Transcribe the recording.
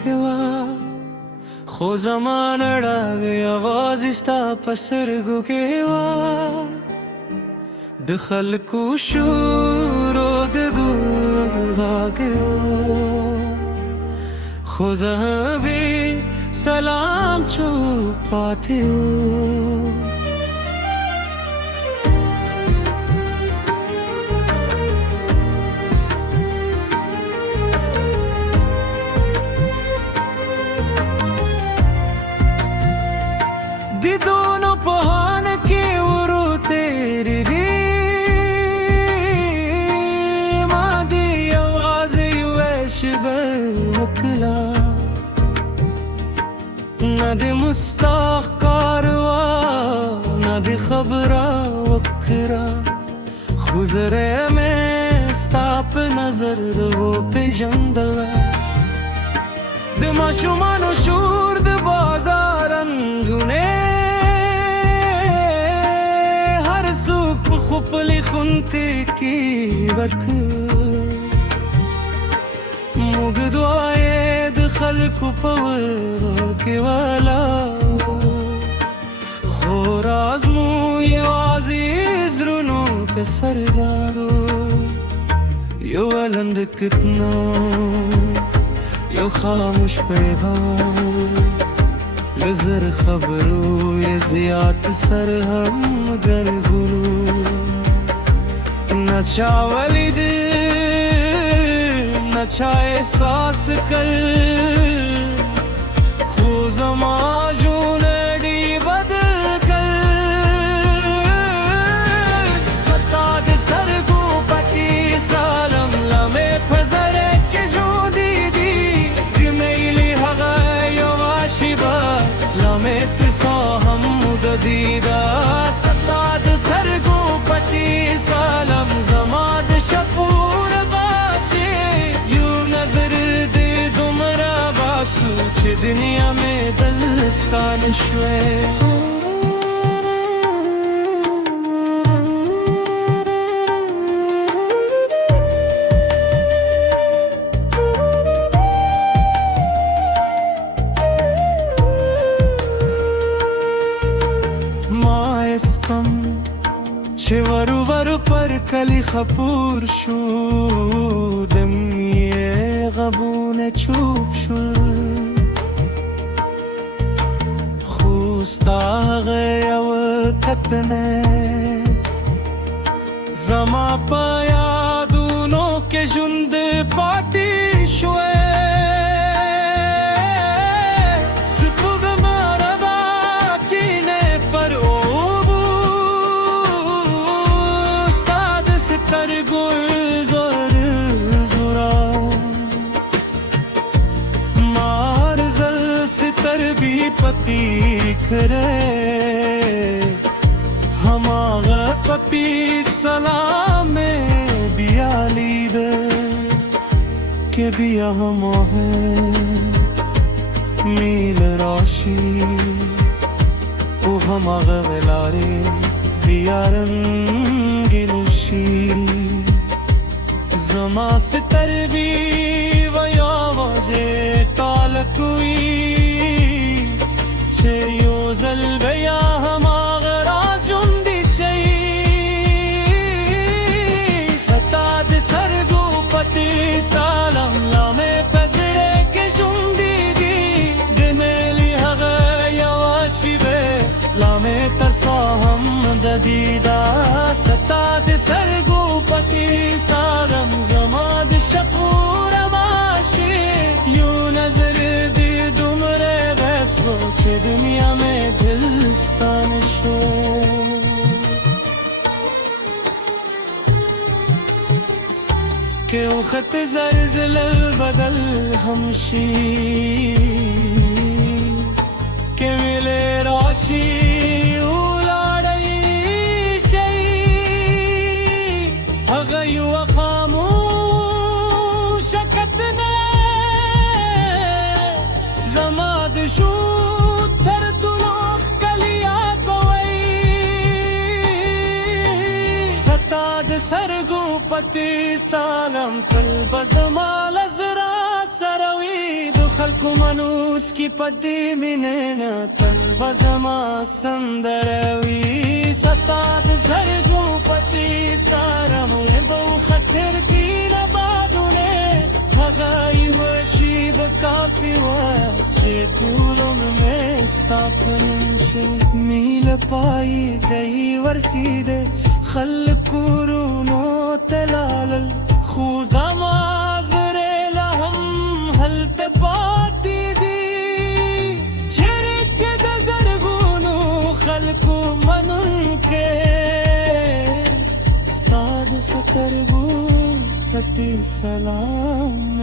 के वा खो जमान डाग आवाज स्ता पसर के वा दखल कुशूरो दुर्भाग्यो खुदा भी सलाम छुपाते हो दी दोनों पहान के उरो तेरी री मादी आवाज वैश बकला न दे मुस्ताख कारवा न दे खबरा वकरा खुजरे में स्ताप नजर वो पे जंदला दिमाशुमानो शूर द बाजारन जुने हर सूप खुपली खुनते की वक मुगदवाए दखल कुपवर के वाला खोराजमू ये आजीज रुनो ते सरगारो यो वलंद कितना यो खामोश पैभा लजर खबरो ये जियात सर हम गर गुरु न चावली दे न चाहे सास कल खुजमाजू लड़ी बदल कर सत्ताद सर को पति सालम लमे फजरे के जो दीदी गिमेली हगायो वाशिबा लमे तुसा हम मुददीदा सत्ताद सर को पति सालम जमाद शपूर बाशे यू नजर दे दुमरा बासू छे दुनिया में दलस्तान शुए वरु वरु पर कली खपूर शू दम ये गबून चूप शुल खुस्ता गया वकतने जमा पाया दोनों के जुंद पाटी शुए सिपुग मारदा चीने पर कर गुलजार जुरा मार जल सितर भी पति करे हमारा पपी सलाम में बियाली दे के बिया हम है मील राशि ओ हमारा वेलारे बियारन जमा सितर भी वया वजे ताल कुई छे यो जल भया हमारा जुंदी शई सताद सरगो पति सालम लामे पजड़े के जुंदी दी दिमेली हगया वाशिबे लामे तरसा हम ददीदा सताद सरगो पति सालम जमाद शपूर माशी यू नजर दे दुमरे वैसो के दुनिया में दिलस्तान शो के उखत जरजल बदल हमशी के मिले राशि जमाद शू थर दुलो कलिया पवई सताद सरगो पति सालम कल बजमाल जरा सरवी दुखल मनूज की पदी मिनेना तन बजमा संदरवी सताद झरगू पति सारम बो खतिर की नबादुने हगाई वशीब कापिवा चे दूलों में स्थापन शे मील पाई गई वर्सीदे खल कुरुनो तलाल खुजामा जरे लहम हलत पाती दी छेरे चद जरगुनु खलकु मनन के स्ताद सकरगु पति सलाम